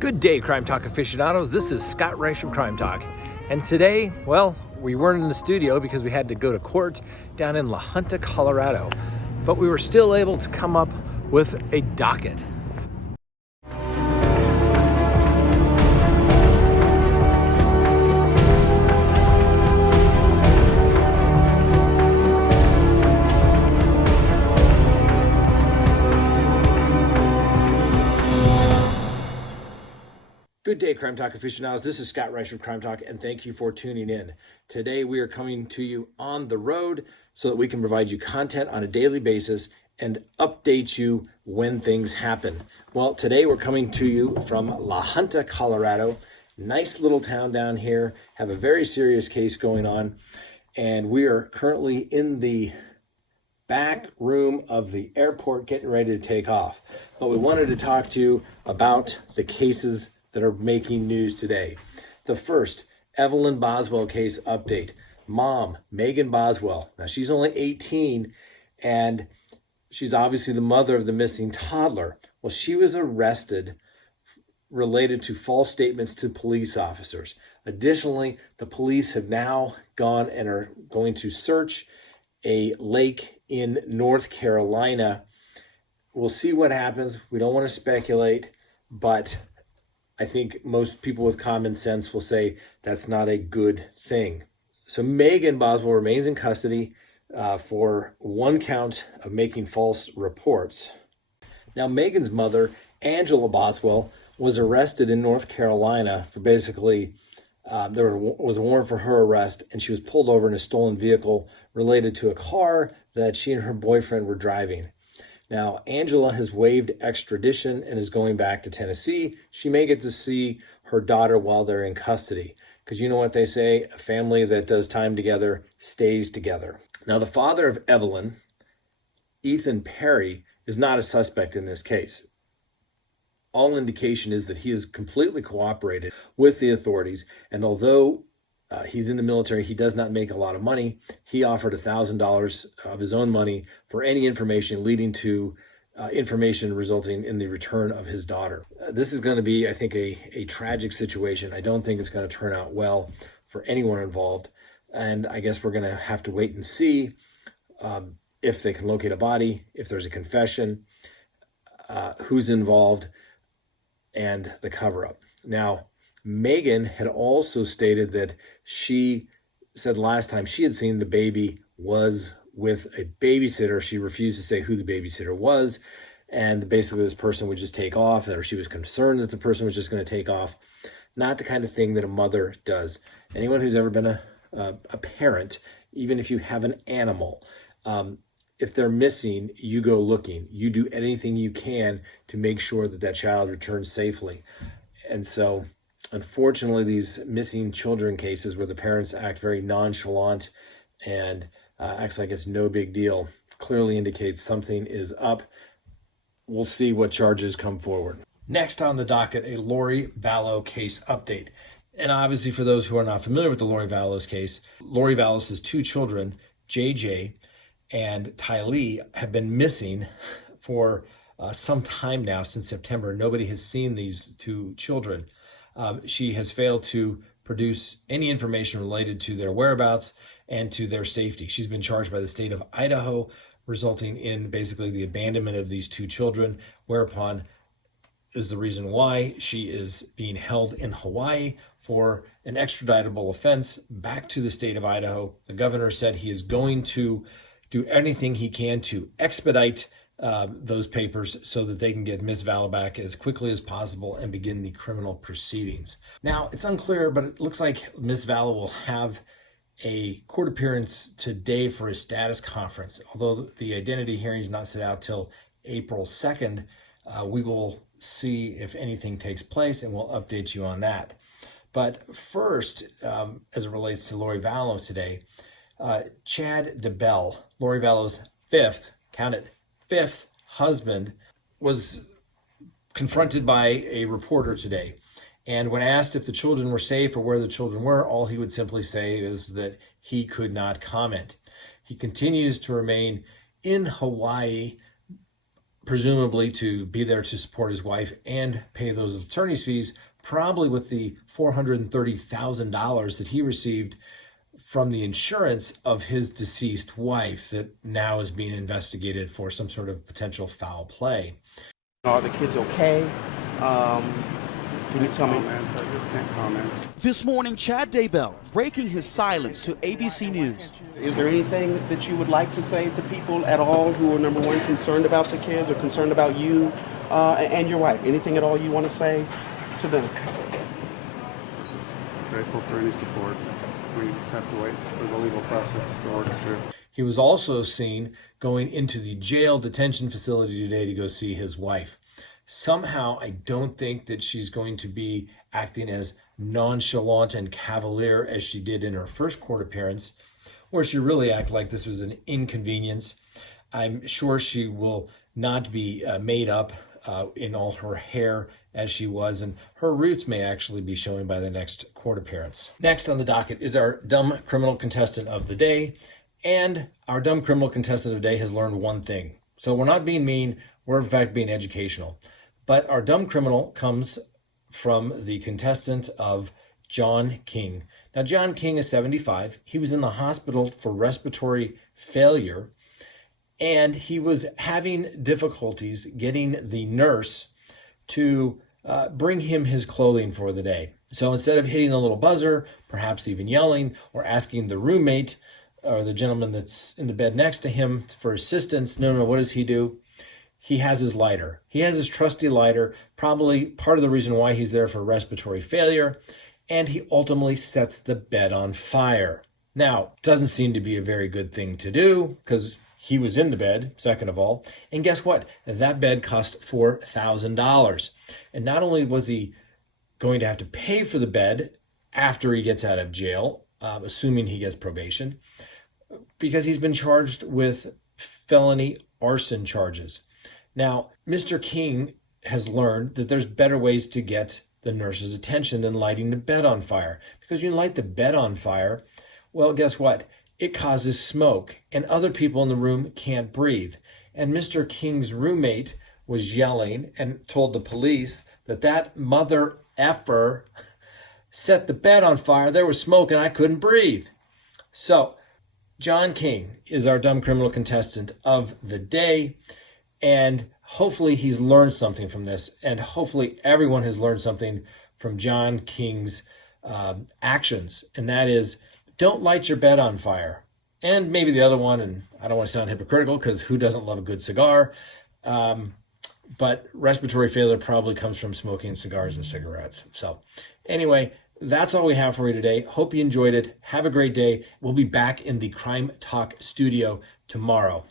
Good day, Crime Talk aficionados. This is Scott Reisch from Crime Talk. And today, well, we weren't in the studio because we had to go to court down in La Junta, Colorado. But we were still able to come up with a docket. Good day, Crime Talk aficionados. This is Scott Reisch from Crime Talk, and thank you for tuning in. Today, we are coming to you on the road so that we can provide you content on a daily basis and update you when things happen. Well, today we're coming to you from La Junta, Colorado. Nice little town down here. Have a very serious case going on, and we are currently in the back room of the airport getting ready to take off. But we wanted to talk to you about the cases that are making news today. The first, Evelyn Boswell case update. Mom, Megan Boswell. Now, she's only 18, and she's obviously the mother of the missing toddler. Well, she was arrested related to false statements to police officers. Additionally, the police have now gone and are going to search a lake in North Carolina. We'll see what happens. We don't want to speculate, but I think most people with common sense will say that's not a good thing. So Megan Boswell remains in custody for one count of making false reports. Now, Megan's mother, Angela Boswell, was arrested in North Carolina for basically, there was a warrant for her arrest, and she was pulled over in a stolen vehicle related to a car that she and her boyfriend were driving. Now, Angela has waived extradition and is going back to Tennessee. She may get to see her daughter while they're in custody. Because you know what they say, a family that does time together stays together. Now, the father of Evelyn, Ethan Perry, is not a suspect in this case. All indication is that he has completely cooperated with the authorities. And although he's in the military, he does not make a lot of money. He offered $1,000 of his own money for any information leading to information resulting in the return of his daughter. This is going to be, I think, a tragic situation. I don't think it's going to turn out well for anyone involved. And I guess we're going to have to wait and see if they can locate a body, if there's a confession, who's involved, and the cover-up. Now, Megan had also stated that she said last time she had seen the baby was with a babysitter. She refused to say who the babysitter was, and basically this person would just take off, or she was concerned that the person was just going to take off. Not the kind of thing that a mother does. Anyone who's ever been a parent, even if you have an animal, if they're missing, you go looking. You do anything you can to make sure that that child returns safely. And so, unfortunately, these missing children cases where the parents act very nonchalant and acts like it's no big deal clearly indicates something is up. We'll see what charges come forward. Next on the docket, a Lori Vallow case update. And obviously, for those who are not familiar with the Lori Vallow's case, Lori Vallow's two children, JJ and Tylee, have been missing for some time now, since September. Nobody has seen these two children. She has failed to produce any information related to their whereabouts and to their safety. She's been charged by the state of Idaho, resulting in basically the abandonment of these two children, whereupon is the reason why she is being held in Hawaii for an extraditable offense back to the state of Idaho. The governor said he is going to do anything he can to expedite those papers so that they can get Miss Vallow back as quickly as possible and begin the criminal proceedings. Now, it's unclear, but it looks like Miss Vallow will have a court appearance today for a status conference. Although the identity hearing is not set out till April 2nd, we will see if anything takes place, and we'll update you on that. But first, as it relates to Lori Vallow today, Chad Daybell, Lori Vallow's fifth husband, was confronted by a reporter today. And when asked if the children were safe or where the children were, all he would simply say is that he could not comment. He continues to remain in Hawaii presumably to be there to support his wife and pay those attorney's fees, probably with the $430,000 that he received from the insurance of his deceased wife that now is being investigated for some sort of potential foul play. Are the kids okay? Can you tell me? I just can't comment. This morning, Chad Daybell breaking his silence to ABC News. Is there anything that you would like to say to people at all who are, number one, concerned about the kids or concerned about you and your wife? Anything at all you want to say to them? Just grateful for any support. We just have to wait for the legal process to work through. He was also seen going into the jail detention facility today to go see his wife. Somehow, I don't think that she's going to be acting as nonchalant and cavalier as she did in her first court appearance, where she really acted like this was an inconvenience. I'm sure she will not be made up in all her hair as she was, and her roots may actually be showing by the next court appearance. Next on the docket is our dumb criminal contestant of the day, and our dumb criminal contestant of the day has learned one thing. So we're not being mean, we're in fact being educational. But our dumb criminal comes from the contestant of John King. Now, John King is 75. He was in the hospital for respiratory failure, and he was having difficulties getting the nurse to bring him his clothing for the day. So instead of hitting the little buzzer, perhaps even yelling, or asking the roommate or the gentleman that's in the bed next to him for assistance, no, what does he do? He has his lighter. He has his trusty lighter, probably part of the reason why he's there for respiratory failure, and he ultimately sets the bed on fire. Now, doesn't seem to be a very good thing to do, because he was in the bed, second of all, and guess what? That bed cost $4,000. And not only was he going to have to pay for the bed after he gets out of jail, assuming he gets probation, because he's been charged with felony arson charges. Now, Mr. King has learned that there's better ways to get the nurse's attention than lighting the bed on fire. Because when you light the bed on fire, well, guess what? It causes smoke, and other people in the room can't breathe. And Mr. King's roommate was yelling and told the police that that mother effer set the bed on fire. There was smoke, and I couldn't breathe. So, John King is our dumb criminal contestant of the day. And hopefully he's learned something from this. And hopefully everyone has learned something from John King's actions. And that is, don't light your bed on fire. And maybe the other one, and I don't want to sound hypocritical because who doesn't love a good cigar? But respiratory failure probably comes from smoking cigars and cigarettes. So anyway, that's all we have for you today. Hope you enjoyed it. Have a great day. We'll be back in the Crime Talk studio tomorrow.